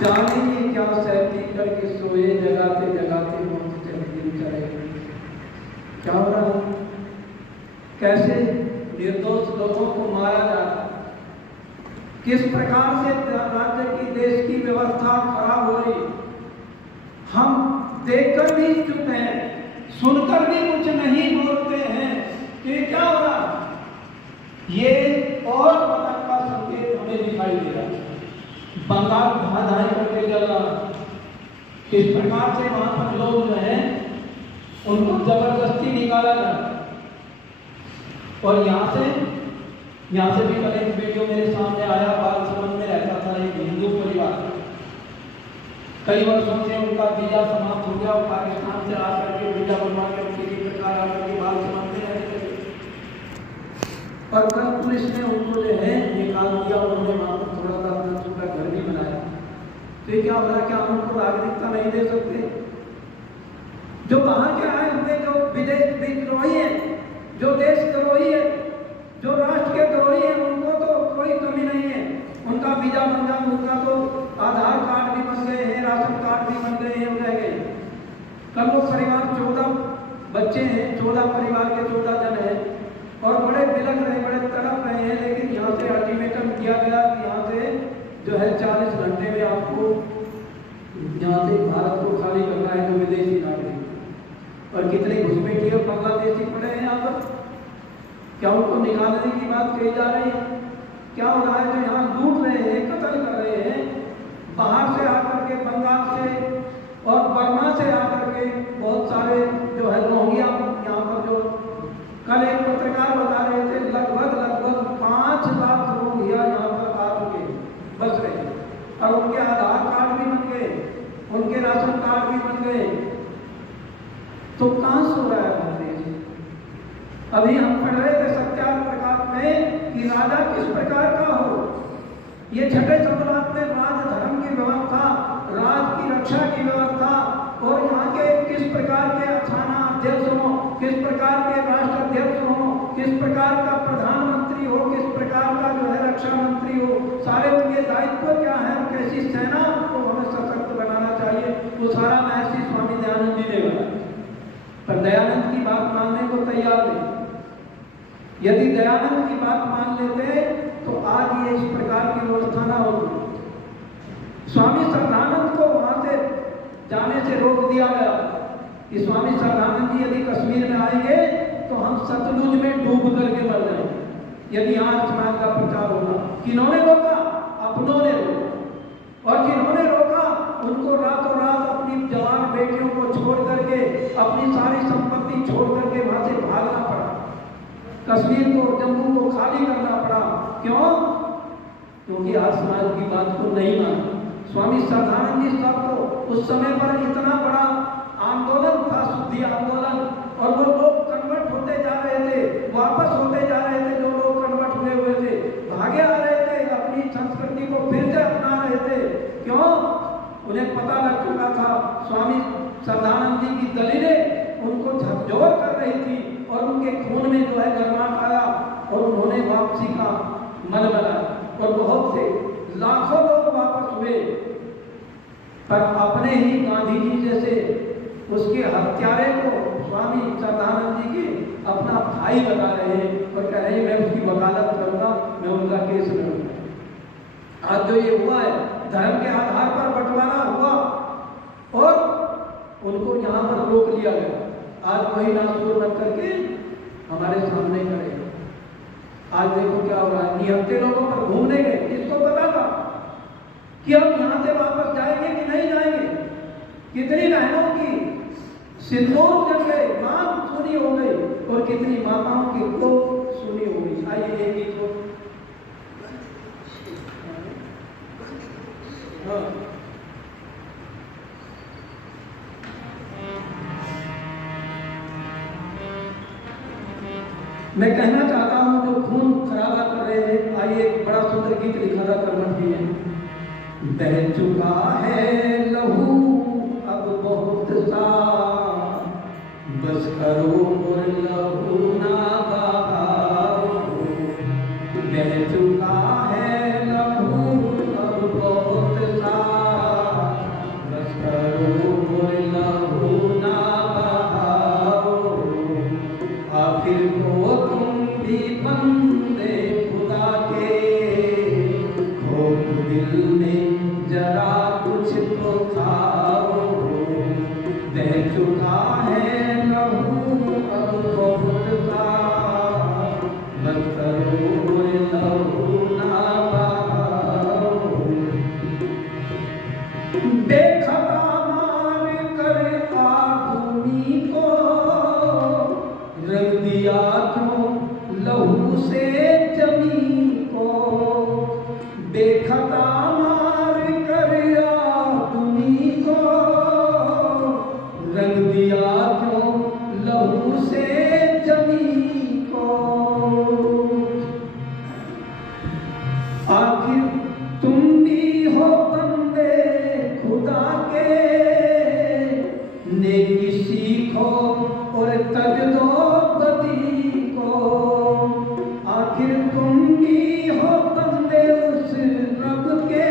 जानेंगे क्या सहती करके सोए, जगाते जगाते मौत चली चले। क्या हो रहा है? कैसे निर्दोष लोगों को मारा जाता, किस प्रकार से राज्य की देश की व्यवस्था खराब हो रही, हम देखकर भी चुप हैं, सुनकर भी कुछ नहीं बोलते हैं कि क्या हो रहा। ये और पतन का संकेत हमें दिखाई दे रहा है। बंगाल धाधाई करके चल रहा, किस प्रकार से वहां पर लोग जो है उनको जबरदस्ती निकाला जाता। और यहाँ से भी कल एक वीडियो मेरे सामने आया, बालसमंद में रहता था एक हिंदू परिवार, कई वर्षों से उनका वीजा समाप्त हो गया और पाकिस्तान से आकर के वीजा बनवा के किसी प्रकार आकर के बालसमंद में रहने लगे। और कल पुलिस ने उनको जो है निकाल दिया, उन्होंने वहां पर थोड़ा सा अपना छोटा घर भी बनाया। तो ये क्या हो रहा है, क्या हम उनको नागरिकता नहीं दे सकते? जो बाहर के आए हुए जो विदेश विद्रोही है, जो देश द्रोही है, जो राष्ट्र के द्रोही है, उनको तो कोई कमी नहीं है, उनका वीजा बन गया, उनका तो आधार कार्ड भी बन गए हैं, राशन कार्ड भी बन गए हैं, रह गए। कल वो परिवार 14 बच्चे हैं, 14 परिवार के 14 जन हैं और बड़े बिलख रहे, बड़े तड़प रहे हैं। लेकिन यहाँ से अल्टीमेटम दिया गया कि यहाँ से जो है 40 घंटे में आपको यहाँ से भारत को खाली करना है, जो विदेशी नागरिक। और कितने घुसपैठिए और बांग्लादेशी पड़े हैं यहाँ पर, क्या उनको निकालने की बात कही जा रही है? क्या हो रहा है? जो यहाँ लूट रहे हैं, कत्ल कर रहे हैं, बाहर से आकर के, बंगाल से और बर्मा से आकर के बहुत सारे जो है रोहिंग्या यहाँ पर, जो कल एक पत्रकार बता रहे थे लगभग 5 लाख रोहिंग्या यहाँ पर आ चुके बस रहे, और उनके आधार कार्ड भी बन गए, उनके राशन कार्ड भी बन गए। तो कहाँ सो रहा है हमारे देश? अभी हम पढ़ रहे थे सत्याग्रह प्रकाश में कि राजा किस प्रकार का हो। ये छठे सम्राट में राज धर्म की व्यवस्था, राज की रक्षा की व्यवस्था, और यहाँ के किस प्रकार के थाना अध्यक्ष हो, किस प्रकार के राष्ट्र अध्यक्ष हो, किस प्रकार का प्रधानमंत्री हो, किस प्रकार का जो है रक्षा मंत्री हो, सारे उनके दायित्व क्या है, कैसी सेना को हमें सशक्त बनाना चाहिए, वो सारा महर्षि स्वामी दयानंद जी ने बताया। पर दयानंद की बात मानने को तैयार नहीं। यदि दयानंद की बात मान लेते तो आज ये इस प्रकार की व्यवस्था ना होती। स्वामी श्रद्धानंद को वहां से जाने से रोक दिया गया कि स्वामी श्रद्धानंद जी यदि कश्मीर में आएंगे तो हम सतलुज में डूब करके मर जाएंगे यदि यहाँ समाज का प्रचार होगा। किन्होंने रोका? अपनों ने रोका। और जिन्होंने रोका उनको रातों रात अपनी जवान बेटियों को छोड़ करके, अपनी सारी संपत्ति छोड़ करके वहां से भागना पड़ा, कश्मीर को, जम्मू को खाली करना पड़ा। क्यों? क्योंकि आज समाज की बात को नहीं माना। स्वामी श्रद्धानंद जी सबको उस समय पर इतना बड़ा आंदोलन था, शुद्धि आंदोलन, और वो लोग कन्वर्ट होते जा रहे थे, वापस होते जा रहे थे, जो लोग कन्वर्ट हुए थे, भागे आ रहे थे, अपनी संस्कृति को फिर से अपना रहे थे। क्यों? उन्हें पता लग चुका था स्वामी श्रद्धानंद जी की दलीलें उनको झकझोर कर रही थी और उनके खून में जो है गर्माहट आया और उन्होंने वापसी का मन बनाया और बहुत से लाखों लोग वापस हुए। पर अपने ही गांधी जी जैसे उसके हत्यारे को स्वामी श्रद्धानंद जी के अपना भाई बता रहे हैं और कह रहे हैं मैं उसकी वकालत करूंगा, मैं उनका केस लड़ूंगा। आज जो ये हुआ है, धर्म के आधार पर बंटवारा हुआ और उनको यहाँ पर रोक लिया गया। आज वही नासूर बन करके हमारे सामने करेगा। आज देखो क्या हो रहा है, निहत्ते लोगों पर घूमने गए, किसको पता था कि हम यहाँ से वापस जाएंगे कि नहीं जाएंगे? कितनी बहनों की सिंदूर जल गए, मां सुनी हो गई, और कितनी माताओं की को सुनी हो गई। आइए एक ही को मैं कहना चाहता हूं जो खून खराबा कर रहे हैं, आइए एक बड़ा सुंदर गीत लिखा था कर्मठ जी ने। बह चुका है लहू अब बहुत सा, बस करो और लहू ना बहाओ। बह चुका है लहू अब बहुत सा, आखिर तुम भी हो बंदे खुदा के, नेकी सीखो और तज दो बदी को। आखिर तुम भी हो बंदे उस रब के,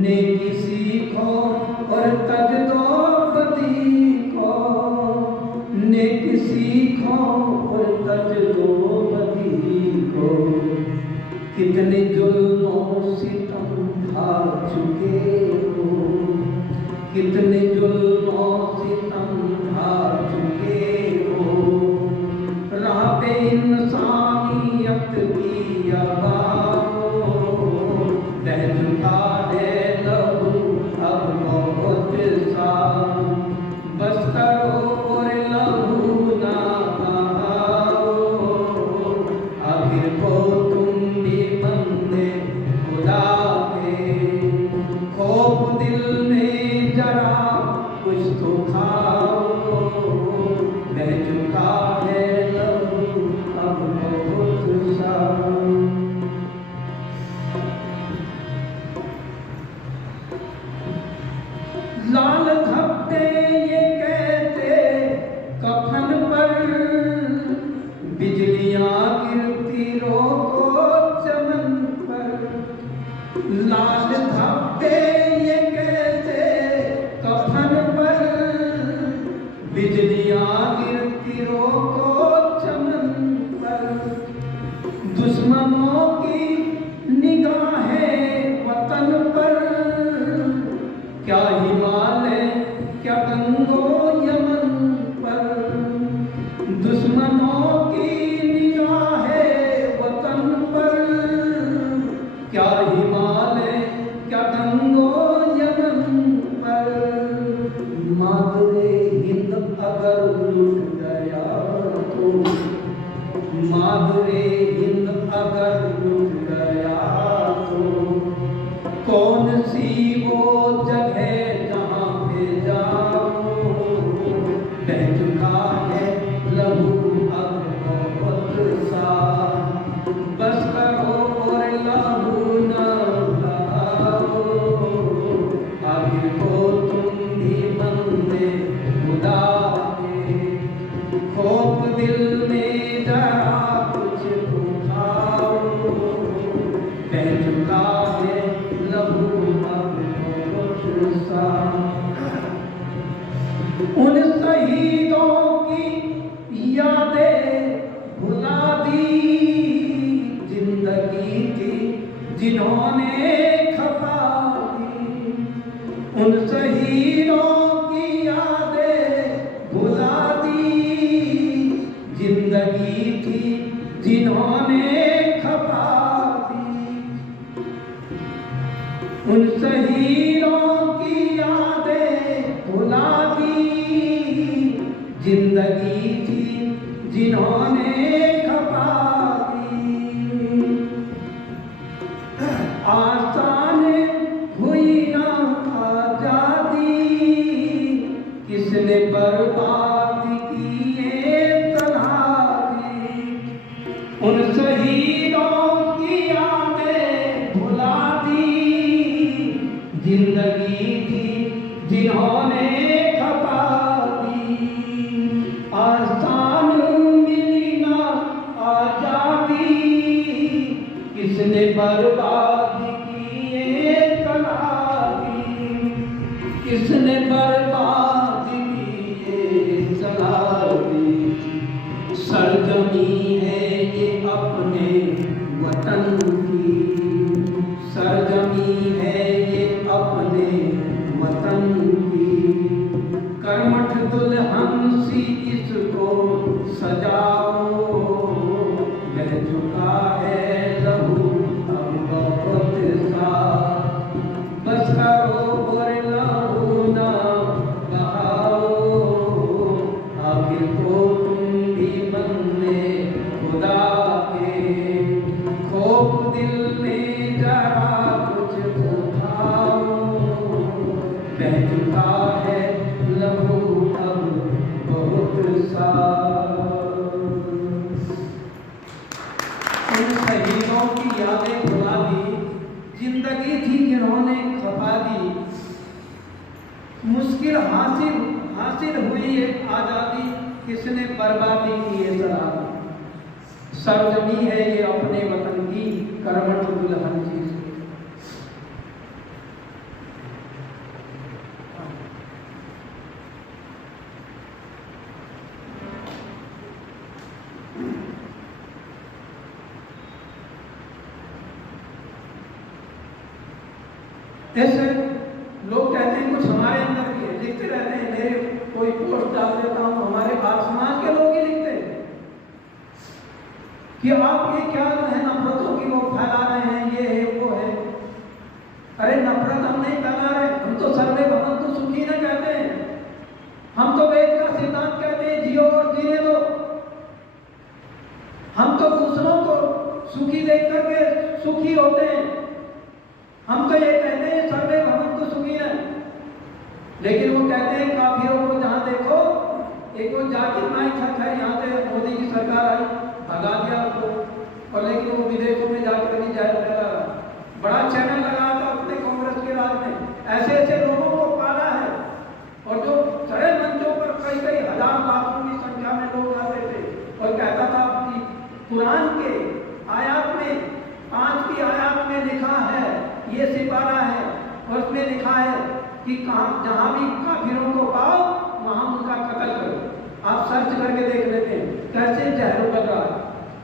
नेकी सीखो और तज दो बदी को। नेकी सीखो और तज दो बदी को। कितने जुल्मों सितम खा चुके हो, कितने जुल्मों सितम खा चुके हो। राह पे इंसानियत की आवाज़ बह चुका है लहू अब बहुत सा। बस करो और लहू ना बहाओ, आखिर को तुम भी बंदे खुदा के। खौफ दिल में जरा कुछ तो खाओ, बह चुका है लहू अब बहुत सा। लाल धब्बे ये कहते कफन पर, बिजलियां गिरती रोको चमन पर। लाल धब्बे ये कहते कफन पर, बिजलियां गिरती रोको चमन पर। दुश्मनों की निगाहें वतन पर, क्या हिमालय क्या गंगो यमन पर। दुश्मनों की निगाहें वतन पर, क्या हिमालय क्या गंगो यमन पर। मादरे हिंद अगर लुट गया तो, मादरे हिंद अगर लुट गया तो। कौन सी वो जगह जहाँ पे जाओ, बह चुका है लहू अब बहुत सा। बस करो और लहू न बहाओ, आखिर को तुम भी बंदे खुदा के। खौफ दिल में जरा कुछ तो खाओ, बह चुका है लहू अब बहुत सा। उन शहीदों की यादें भुला दी, जिंदगी थी जिन्होंने खपा दी। उन शहीदों की यादें भुला दी, जिंदगी थी जिन्होंने खपा दी। उन शहीदों की यादें भुला दी, जिंदगी थी जिन्होंने खपा दी। आसान हुई ना आजादी, किसने बर्बाद की ये तन्हाई। उन शहीदों की यादें भुला दी, जिंदगी थी जिन्होंने खपा दी। आसान मिली ना आजादी, किसने बर्बाद की ये तन्हाई। किसने बर्बाद की ये तन्हाई। सरजमी है ये अपने वतन की, सरजमी है ये अपने वतन की। कर्मठ दुल्हन सी इसको सजाओ, बह चुका है लहू अब बहुत सा। बस करो और लहू ना बहाओ, आखिर को तुम भी बंदे खुदा के। खौफ दिल में जरा कुछ तो खाओ, बह चुका है लहू अब बहुत सा। उन शहीदों की यादें जिंदगी थी जिन्होंने खपा दी, मुश्किल हासिल हुई है आजादी, किसने बर्बादी की है शराबी। सरजमी है ये अपने वतन की, करवट दुल्हन चीज। ऐसे लोग कहते हैं कुछ हमारे अंदर भी है, लिखते रहते हैं, मेरे कोई पोस्ट डाल देता हूं, हमारे समाज के लोग ही लिखते हैं कि आप ये क्या जो है नफरतों की वो फैला रहे हैं, ये है वो है। अरे नफरत हम नहीं फैला रहे, हम तो सर्वे भवन्तु सुखी न कहते हैं, हम तो वेद का सिद्धांत कहते हैं जियो और जीने दो। हम तो दूसरों को सुखी देख करके सुखी होते हैं, हम तो ये कहते हैं सर्वे भवन्तु सुखी है। लेकिन वो कहते हैं काफिरों को जहां देखो, एक वो जाकिर नाइक है, यहाँ से मोदी की सरकार आई, भगा दिया उसको, और लेकिन वो विदेशों में जाकर भी बड़ा चैनल लगाया था अपने कांग्रेस के राज में। ऐसे ऐसे लोगों को पाला है, और जो बड़े मंचों पर कई कई हजार लाखों की संख्या में लोग आते थे, और कहता था कि कुरान के आयात में 5वीं आयात में लिखा है, ये सिपारा है, और उसमें लिखा है कि जहां भी काफिरों को पाओ वहां उनका कत्ल करो। आप सर्च करके देख लेते हैं कैसे जहर उगल रहा है।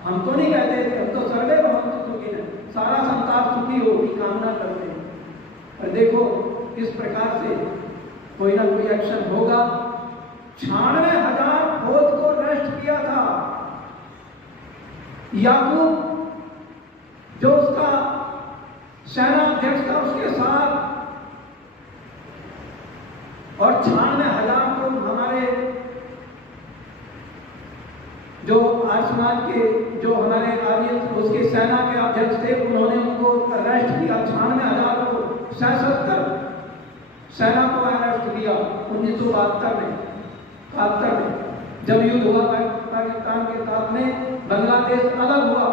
हम तो नहीं कहते थे, हम तो सर्वे भवन्तु सुखी है, सारा संसार सुखी हो की कामना करते हैं। और देखो इस प्रकार से कोई ना कोई एक्शन होगा। 96,000 फौज को अरेस्ट किया था याकूब, जो उसका सेना अध्यक्ष था, उसके साथ, और 96,000 को हमारे जो आसमान के जो हमारे आर्य उसके सेना के अध्यक्ष थे, उन्होंने उनको अरेस्ट किया। 96,000 को सशस्त्र सेना को अरेस्ट किया 1972 में, 71 में जब युद्ध हुआ पाकिस्तान के साथ में, बांग्लादेश अलग हुआ,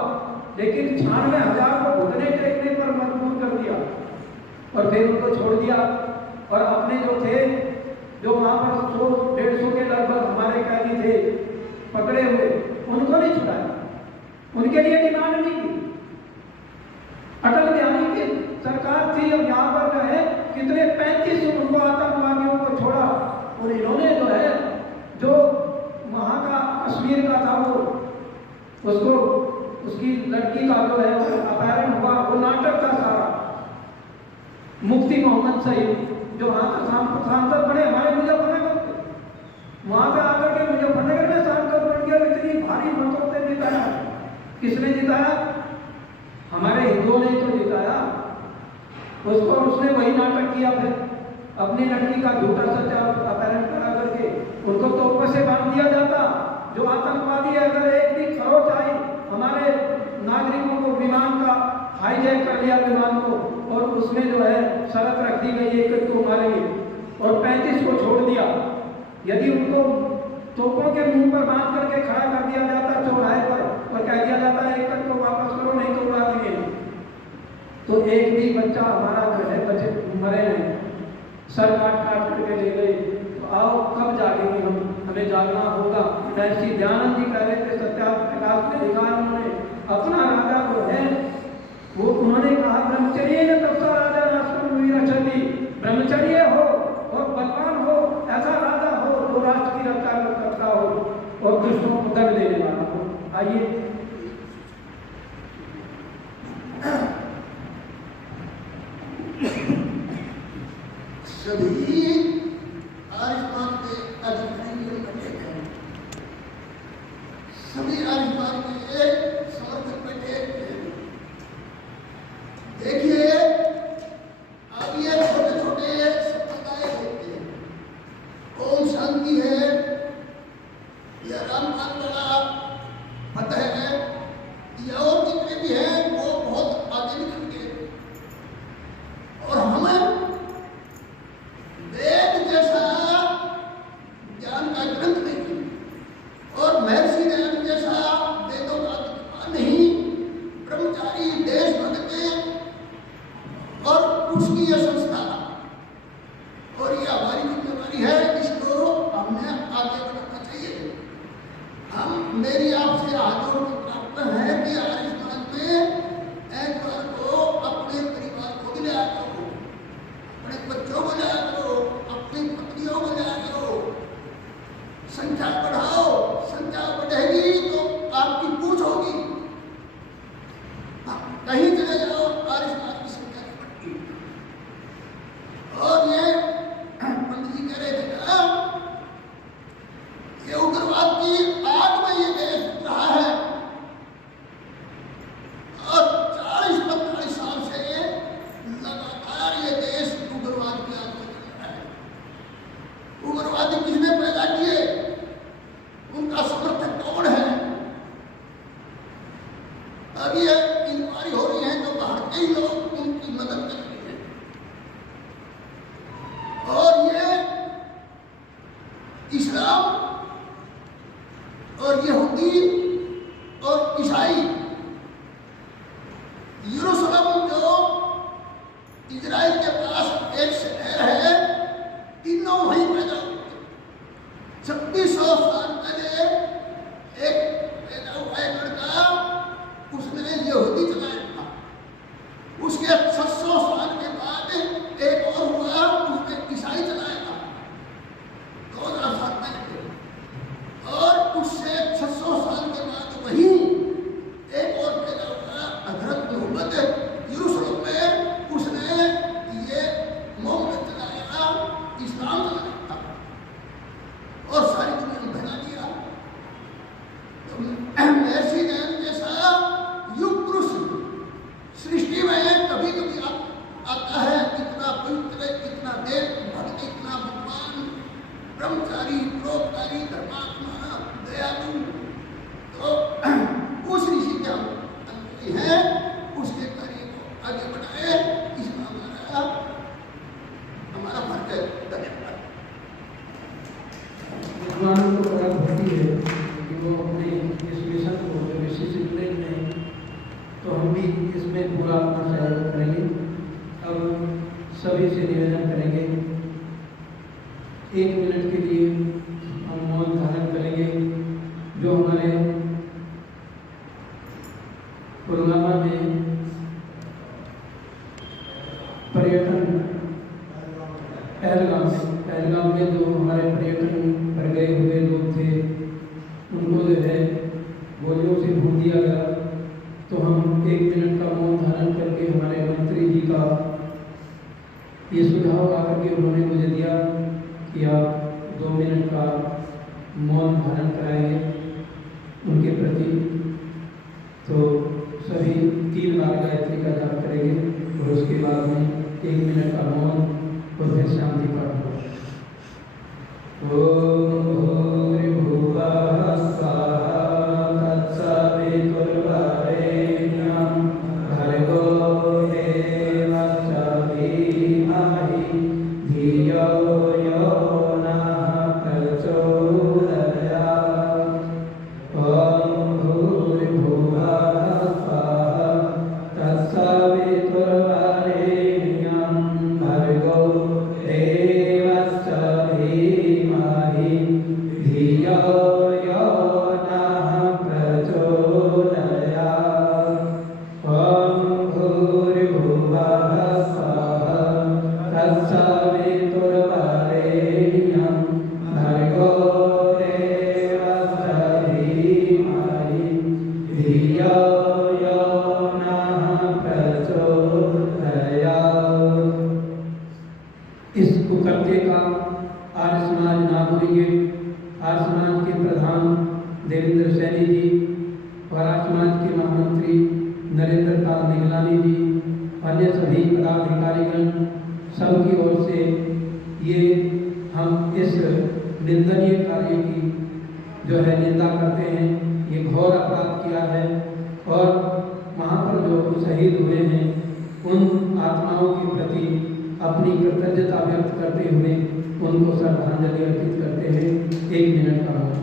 लेकिन 96,000 को घुटने टेकने पर मजबूर कर दिया और फिर उनको छोड़ दिया। और अपने जो थे, जो वहां पर 100-150 के लगभग हमारे कैदी थे पकड़े हुए, उनको नहीं छुड़ाया, उनके लिए डिमांड नहीं की। अटल बिहारी की सरकार थी, और यहाँ पर जो है कितने 35 उनको आतंकवादियों को छोड़ा, और इन्होंने जो है जो वहां का कश्मीर का था वो उसको उसकी लड़की का जो है अपहरण हुआ, वो नाटक था सारा। मुफ्ती मोहम्मद सईद जो वहां का सांसद बने हमारे मुजफ्फरनगर, वहां पे आकर के मुजफ्फरनगर में सांसद बन गया, इतनी भारी मतों से जिताया। किसने जिताया? हमारे हिंदुओं ने तो जिताया उसको, और उसने वही नाटक किया। फिर अपनी लड़की का झूठा सच्चा अपहरण करा करके उनको तोप से बांध दिया जाता। जो आतंकवादी है, अगर एक भी खरोच आई, हमारे नागरिकों को विमान का हाईजैक कर लिया विमान को, और उसमें जो है शर्त रख दी गई एक को मारेंगे, और 35 को छोड़ दिया। यदि उनको तोपों के मुंह पर बांध करके खड़ा कर दिया जाता चौराहे पर, और कह दिया जाता है एक को वापस करो नहीं तो उड़ा देंगे, तो एक भी बच्चा हमारा जो है बच्चे मरे नहीं, सर काट करके ले गए। तो आओ कब जागेंगे हम, हमें जागना होगा। महर्षि दयानंद जी कह रहे थे, सत्याग्रह प्रकाश में लिखा है उन्होंने, अपना राजा जो है वो उन्होंने कहा ब्रह्मचर्य ने तपसा राजा राष्ट्र रक्षति, ब्रह्मचर्य हो और बलवान हो, ऐसा राजा हो जो राष्ट्र की रक्षा कर सकता हो और दुष्टों को दंड देने वाला हो। आइए सभी आर्यमान के अधिकारी बैठे हैं, सभी आर्यमान के एक समर्थक बैठे हैं। देखिए अब ये छोटे छोटे समुदाय होते हैं, ओम शांति है या रामपाल बड़ा फतेह है या और जितने भी हैं वो बहुत आगे निकल गए, और हमें वेद उसकी ये संस्था और ये हमारी जिम्मेवारी है, इसको हमें आगे बढ़ाना चाहिए। हम मेरी आपसे हाथ जोड़ के प्रार्थना है कि आर्य समाज में ऐतवार को अपने परिवार को भी लाया करो, अपने बच्चों को लाया करो, अपनी पत्नियों को लाया करो, संख्या बढ़ाओ। संख्या बढ़ेगी तो आपकी पूछ होगी। कहीं चले जाओ आर्य समाज की संख्या नहीं बढ़ती। और ये पंडित जी कह रहे थे ना, ये उग्रवाद की आग में ये देश रहा है और 40-45 साल से लगातार ये देश उग्रवाद की आग में चल रहा है। उग्रवादी किसने पैदा किए, उनका समर्थक कौन है? अब ये इंक्वायरी हो रही है तो बाहर के ही लोग उनकी मदद कर रहे हैं। और ये इस्लाम और यहूदी और ईसाई, यरूशलेम जो इजराइल के पास एक शहर है, तीनों वहीं पैदा हुए। 2600 साल पहले एक पैदा हुआ एक लड़का, उसने यहूदी चलाया था। उसके 600 साल के बाद एक और हुआ, उसने ईसाई चलाया था 2000 साल पहले। और उससे 600 साल के बाद वही एक और पैदा हुआ हजरत मोहम्मद, यरूशलेम में उसने ये मोहम्मद चलाया, इस्लाम चलाया था और सारी दुनिया में फैला दिया। तो महर्षि दयानंद जैसा युग पुरुष सृष्टि में कभी कभी आता है, इतना पवित्र, इतना देव भक्त, इतना भगवान, ब्रह्मचारी, परोपकारी, धर्मात्मा, दयालु। तो उस ऋषि के हम अनुयायी हैं, उसके कार्य को आगे बढ़ाए, इसमें हमारा फर्ज है। धन्यवाद। विद्वानों को बड़ा भक्ति है कि वो अपने इस मिशन को जो ऋषि से जुड़े हुए हैं, तो हम भी इसमें पूरा अपना सहयोग करेंगे। अब सभी से निवेदन करेंगे, 1 मिनट के लिए हम मौन धारण करेंगे। जो हमारे पुलवामा में पर्यटन, पहलगाम में जो हमारे पर्यटन पर गए हुए लोग थे, उनको जो है गोलियों से भून दिया गया। तो हम 1 मिनट का मौन धारण करके हमारे मंत्री जी का ये सुझाव आकर के उन्होंने मुझे दिया कि आप 2 मिनट का मौन धारण कराएंगे उनके प्रति। तो सभी 3 बार गायत्री का जाप करेंगे और उसके बाद में 1 मिनट का मौन और फिर शांति पाठ होगा। ओम भूर्भुवः स्वः तत्सवितुर्वरेण्यं भर्गो देवस्य धीमहि धियो यो नः प्रचोदयात्। ओम भूर्भुवः स्वः तत्सवितुर्वरेण्यं भर्गो देवस्य धीमहि धियो यो नः प्रचोदयात्। ओम भूर्भुवः स्वः तत्सवितुर्वरेण्यं भर्गो देवस्य धीमहि धियो यो नः प्रचोदयात्। इस कुकर्ते का आर्य समाज नागुरिगे, आर्य समाज के प्रधान देवेंद्र सैनी जी और आर्य समाज के महामंत्री नरेंद्र पाल निगलानी जी, अन्य सभी पदाधिकारीगण, सबकी ओर से ये हम इस निंदनीय कार्य की जो है निंदा करते हैं। ये घोर अपराध किया है और वहाँ पर जो शहीद हुए हैं उन आत्माओं के प्रति अपनी कृतज्ञता व्यक्त करते हुए उनको श्रद्धांजलि अर्पित करते हैं। 1 मिनट का मौन।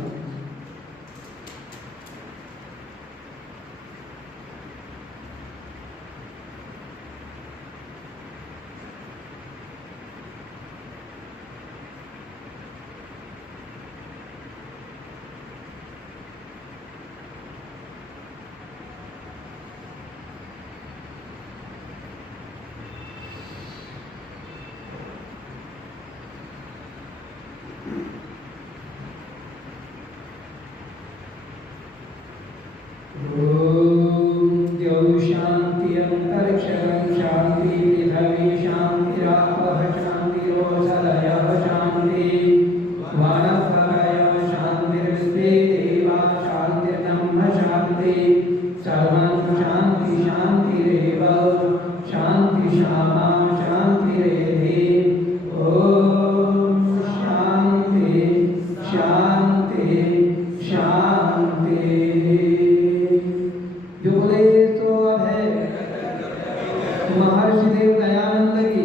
महर्षि देव दयानंद की,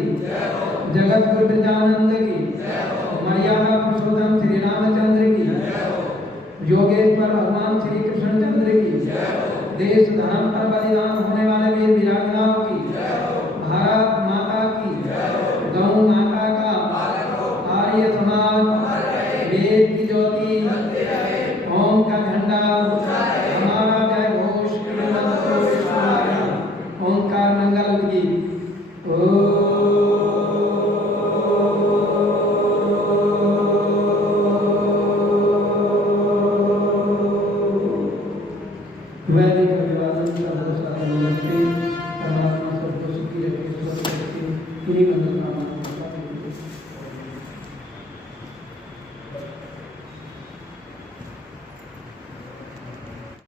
जगत गुरु ब्रजानंद की, मर्यादा पुरुषोत्तम श्री रामचंद्र की, योगेश्वर भगवान श्री कृष्णचंद्र की, देश धर्म पर बलिदान होने वाले वीर वीरांगनाओं की, भारत माता की, गौ माता का, आर्य समाज, वेद की ज्योति, ओम का झंडा, हमारा जय घोष, ओंकार मंगल उद्गीत। वैदिक अभिवादन सर्वसाधारण नमस्ते। परमात्मा सबको सुखी रखे, स्वस्थ रखे, इन्हीं मंगल कामना